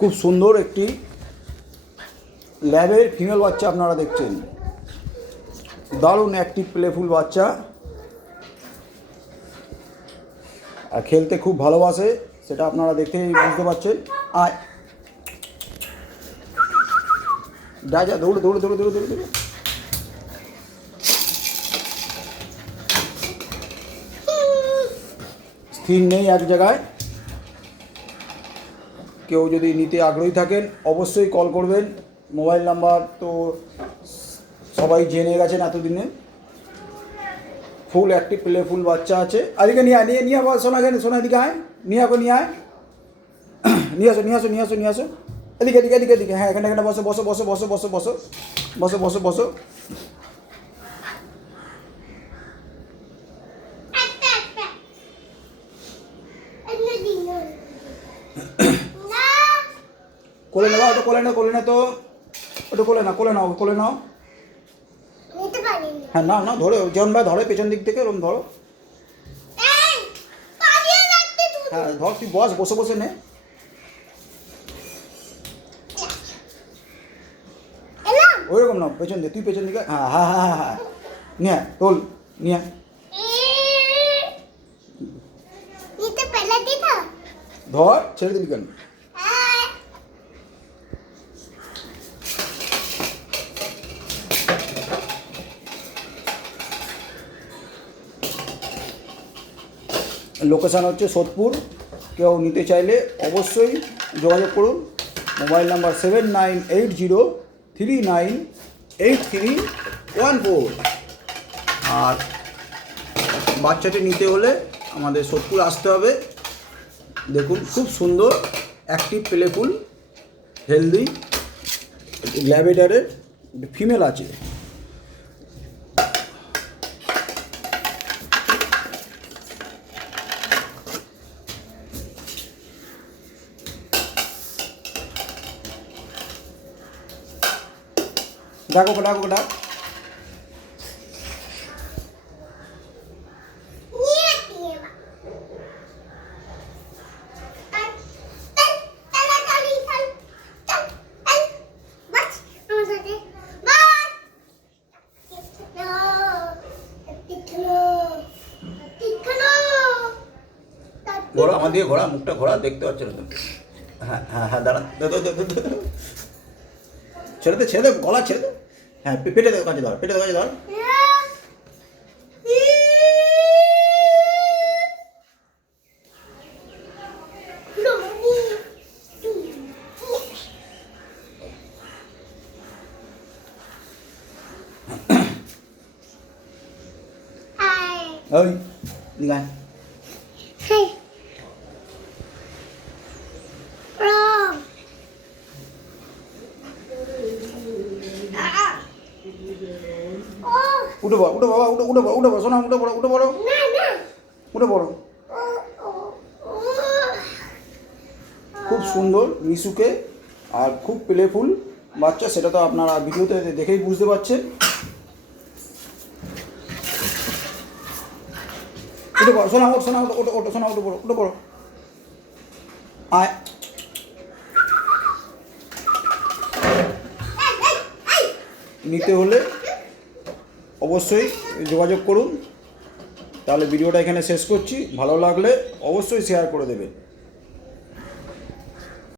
খুব সুন্দর একটি ল্যাবের ফিমেল বাচ্চা আপনারা দেখছেন। দারুণ অ্যাক্টিভ প্লেফুল বাচ্চা, আর খেলতে খুব ভালোবাসে, সেটা আপনারা দেখেই বুঝতে পারছেন। আয় যা যা, দৌড়ে দৌড়ে দৌড়ে দৌড়ে দৌড়ে দৌড়ে। স্থির নেই এক জায়গায়। কেউ যদি নিতে আগ্রহী থাকেন অবশ্যই কল করবেন। মোবাইল নাম্বার তো সবাই জেনে গেছেন এতদিনে। ফুল অ্যাক্টিভ প্লেফুল বাচ্চা আছে। আজকে নিয়ে নিয়ে নিয়ে আবার সোনা গেলে, সোনা এদিকে আয়, নিয়ে আয়, নিয়ে আয়, নিয়ে আসো নিয়ে আসো নিয়ে আসো নিয়ে আসো, এদিকে এদিকে এদিকে এদিকে। হ্যাঁ, এখানে এখানে বসো বসো বসো বসো বসো বসো বসো বসো বসো। কোলে নেওয়া, ওটা কোলে না, কোলে না তো, ওটা কোলে না, কোলে নাও, কোলে নাও। হ্যাঁ না না, ধরে যেমন ভাই ধরে পেছন দিক থেকে ওরকম ধরো। হ্যাঁ ধর, তুই বস, বসে বসে নে। ওইরকম না, পেছন দিকে, তুই পেছন দিকে। হ্যাঁ হ্যাঁ হ্যাঁ হ্যাঁ, নিয়ে তোল, নিয়ে ধর, ছেড়ে দিবি কেন? লোকেশান হচ্ছে সোদপুর। কেউ নিতে চাইলে অবশ্যই যোগাযোগ করুন। Mobile number 7980398314। আর বাচ্চাটি নিতে হলে আমাদের সোদপুর আসতে হবে। দেখুন খুব সুন্দর অ্যাক্টিভ প্লেফুল হেলদি ল্যাভেন্ডারের ফিমেল আছে। ডাকো ডাকো ডাক। ঘোড়া আমার দিকে, ঘোড়া মুখটা ঘোড়া, দেখতে পাচ্ছ না তুমি? হ্যাঁ হ্যাঁ হ্যাঁ, দাঁড়া, ছেড়ে দে ছেড়ে দে, গলা ছেড়ে দে। হ্যাঁ পেটে কাছে ধর, পেটে কাছে ধর। ওই দিঘায় উঠে পড়ো, উঠে বাবা, উঠে উঠে উঠে পড়ো, শোনা, উঠে পড়ো, উঠে পড়ো, উঠে পড়ো। খুব সুন্দর মিশুকে, আর খুব প্লেফুল বাচ্চা, সেটা তো আপনারা ভিডিওতে দেখেই বুঝতে পারছেন। উঠে পড়ো, শোনা, ওঠ, শোনা, ওটো ওটো, শোনা, উঠে পড়ো, উঠে পড়ো। আয় নিতে হলে অবশ্যই যোগাযোগ করুন। তাহলে ভিডিওটা এখানে শেষ করছি। ভালো লাগলে অবশ্যই শেয়ার করে দেবেন।